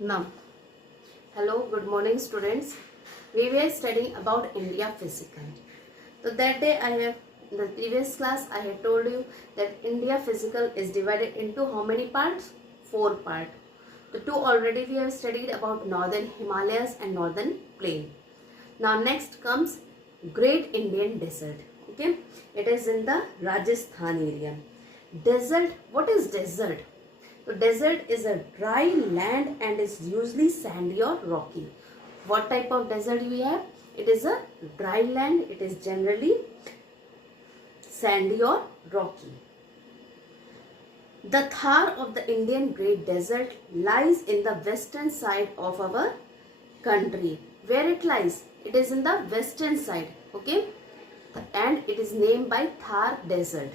Now, hello, good morning, students. We were studying about India physical. So that day in the previous class, I had told you that India physical is divided into how many parts? Four parts. The two already we have studied about northern Himalayas and northern plain. Now next comes Great Indian Desert. Okay, it is in the Rajasthan area. Desert, what is desert? So desert is a dry land and is usually sandy or rocky. What type of desert we have? It is a dry land. It is generally sandy or rocky. The Thar of the Indian Great Desert lies in the western side of our country. Where it lies? It is in the western side. Okay, and it is named by Thar Desert.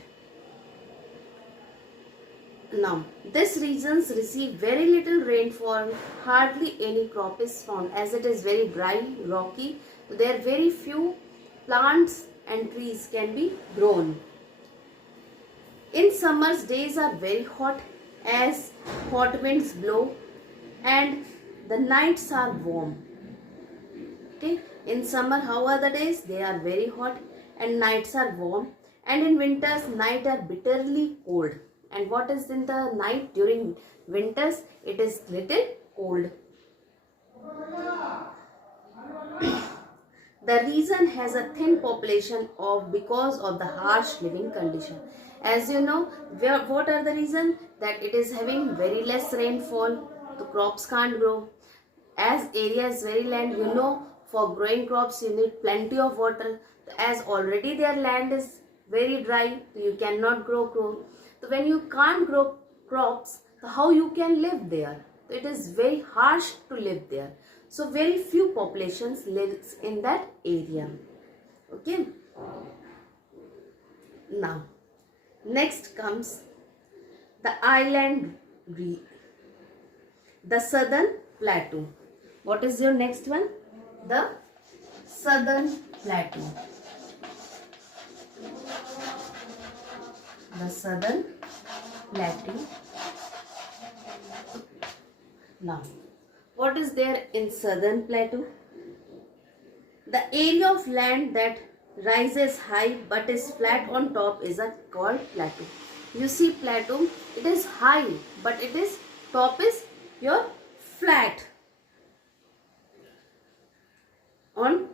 Now, this regions receive very little rainfall, hardly any crop is found as it is very dry, rocky. So there are very few plants and trees can be grown. In summers, days are very hot as hot winds blow and the nights are warm. Okay, in summer, how are the days? They are very hot and nights are warm, and in winters, nights are bitterly cold. And what is in the night during winters? It is little cold. The region has a thin population because of the harsh living condition. As you know, what are the reason? That it is having very less rainfall, the crops can't grow. As area is very land, you know, for growing crops you need plenty of water. As already their land is very dry, you cannot grow crop. So when you can't grow crops, so how you can live there? So it is very harsh to live there. So very few populations lives in that area. Okay. Now, next comes the the Southern Plateau. What is your next one? The Southern Plateau. The Southern Plateau. Now, what is there in Southern Plateau? The area of land that rises high but is flat on top is called plateau. You see plateau, it is high but it is top is your flat. On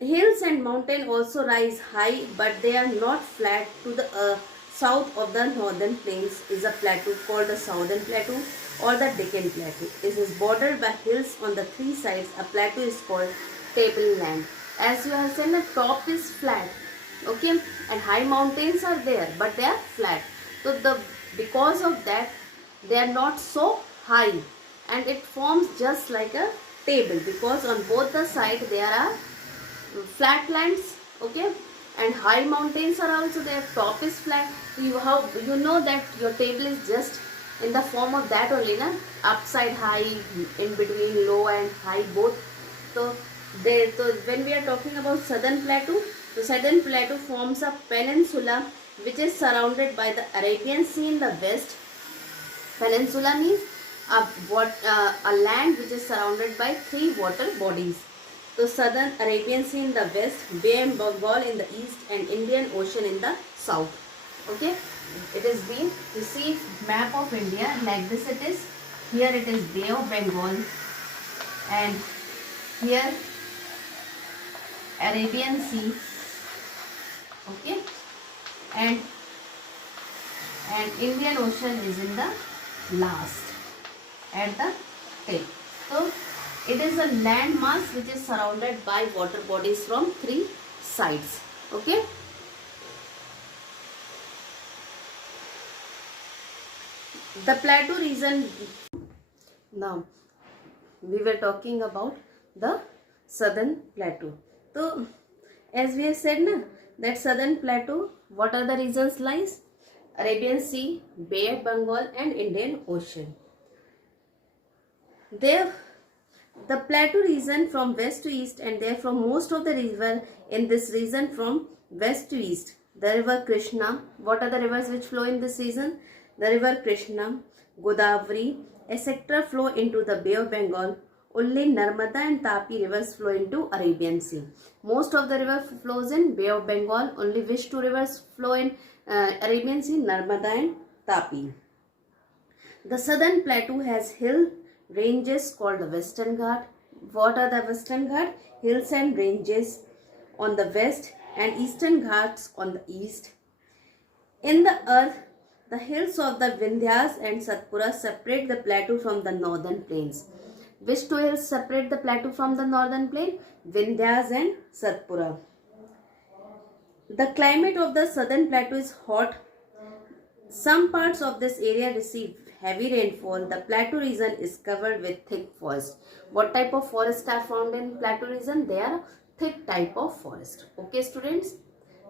hills and mountain also rise high but they are not flat. To the south of the northern plains is a plateau called the Southern Plateau or the Deccan Plateau. It is bordered by hills on the three sides. A plateau is called tableland. As you have seen, the top is flat, okay, and high mountains are there but they are flat. So because of that they are not so high and it forms just like a table because on both the sides there are flat lands, okay, and high mountains are also there. Top is flat. You know that your table is just in the form of that only, na? Upside high, in between low and high both. So when we are talking about Southern Plateau, the Southern Plateau forms a peninsula which is surrounded by the Arabian Sea in the west. Peninsula means a land which is surrounded by three water bodies. So Southern Arabian Sea in the west, Bay of Bengal in the east and Indian Ocean in the south. Okay, it is being, you see map of India like this it is. Here it is Bay of Bengal and here Arabian Sea, okay, and Indian Ocean is in the last at the tip. So it is a land mass which is surrounded by water bodies from three sides. Okay. The plateau region. Now we were talking about the Southern Plateau. So as we have said na, that Southern Plateau, what are the regions lies? Arabian Sea, Bay of Bengal and Indian Ocean. There the plateau region from west to east and therefore most of the river in this region from west to east. The river Krishna. What are the rivers which flow in this region? The river Krishna, Godavari, a sector flow into the Bay of Bengal. Only Narmada and Tapi rivers flow into Arabian Sea. Most of the river flows in Bay of Bengal. Only which two rivers flow in Arabian Sea? Narmada and Tapi. The southern plateau has hill ranges called the Western Ghat. What are the Western Ghat? Hills and ranges on the west and Eastern Ghats on the east. In the earth, the hills of the Vindhyas and Satpura separate the plateau from the northern plains. Which two hills separate the plateau from the northern plain? Vindhyas and Satpura. The climate of the southern plateau is hot. Some parts of this area receive heavy rainfall. The plateau region is covered with thick forest. What type of forest are found in plateau region? They are thick type of forest. Okay students,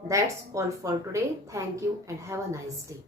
that's all for today. Thank you and have a nice day.